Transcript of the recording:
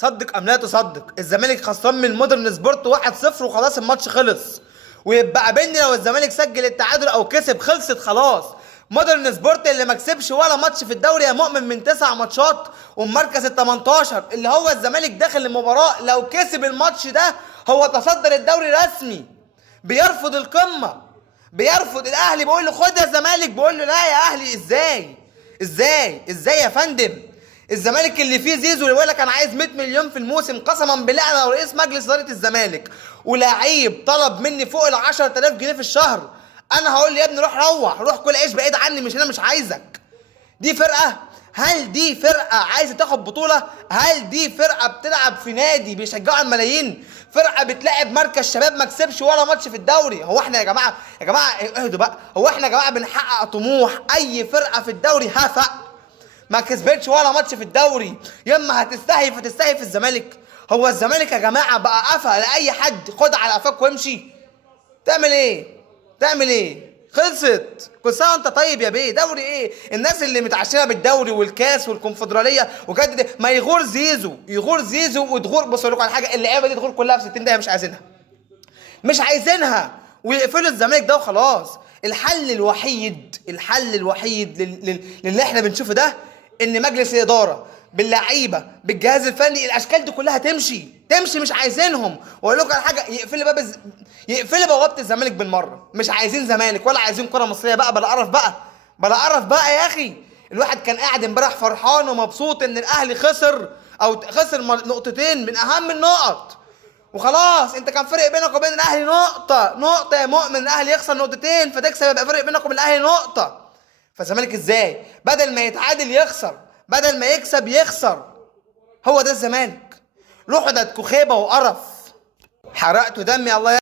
صدق ام لا تصدق، الزمالك خسران من مودرن سبورت 1-0 وخلاص الماتش خلص. ويبقى قابلني لو الزمالك سجل التعادل او كسب خلصت خلاص. مودرن سبورت اللي ما كسبش ولا ماتش في الدوري يا مؤمن من 9 ماتشات، والمركز ال 18 اللي هو الزمالك داخل المباراه لو كسب الماتش ده هو تصدر الدوري رسمي. بيرفض القمه، بيرفض. الاهلي بيقول له خد يا زمالك، بيقول له لا يا اهلي. ازاي يا فندم؟ الزمالك اللي فيه زيزو اللي بيقول لك انا عايز 100 مليون في الموسم، قسما بالله انا لو رئيس مجلس اداره الزمالك ولاعيب طلب مني فوق ال 10000 جنيه في الشهر، انا هقول له يا ابني روح كل عيش بعيد عني، مش انا مش عايزك. دي فرقه؟ هل دي فرقه عايزه تاخد بطوله؟ هل دي فرقه بتلعب في نادي بيشجعوا الملايين؟ فرقه بتلعب مركز شباب ما كسبش ولا ماتش في الدوري. هو احنا يا جماعه اهدوا بقى. هو احنا يا جماعه بنحقق طموح اي فرقه في الدوري هفق ما كسبتش ولا ماتش في الدوري ياما هتستهيف الزمالك؟ هو الزمالك يا جماعه بقى قفا لاي حد، خد على قفاك وامشي. تعمل ايه؟ خلصت. كل سنه وانت طيب يا بيه. دوري ايه؟ الناس اللي متعشمه بالدوري والكاس والكونفدراليه وجد ما يغور زيزو وتغور. بص اقول لكم على حاجه، اللعيبه دي تغور كلها في 60 دقيقه، مش عايزينها ويقفلوا الزمالك ده وخلاص. الحل الوحيد للي احنا بنشوفه ده ان مجلس الاداره باللعيبه بالجهاز الفني الاشكال دي كلها تمشي، مش عايزينهم. واقول لكم على حاجه، يقفل بوابه الزمالك بالمره. مش عايزين زمالك ولا عايزين كره مصريه بقى. بلا قرف بقى يا اخي. الواحد كان قاعد امبارح فرحان ومبسوط ان الاهلي خسر نقطتين من اهم النقط وخلاص. انت كان فرق بينك وبين الاهلي نقطه يا مؤمن. الاهلي يخسر نقطتين فتكسب، يبقى فرق بينك وبين الاهلي نقطه. فالزمالك ازاي بدل ما يتعادل يخسر، بدل ما يكسب يخسر؟ هو ده الزمالك. روحوا ده خيبه وقرف. حرقتوا دمي الله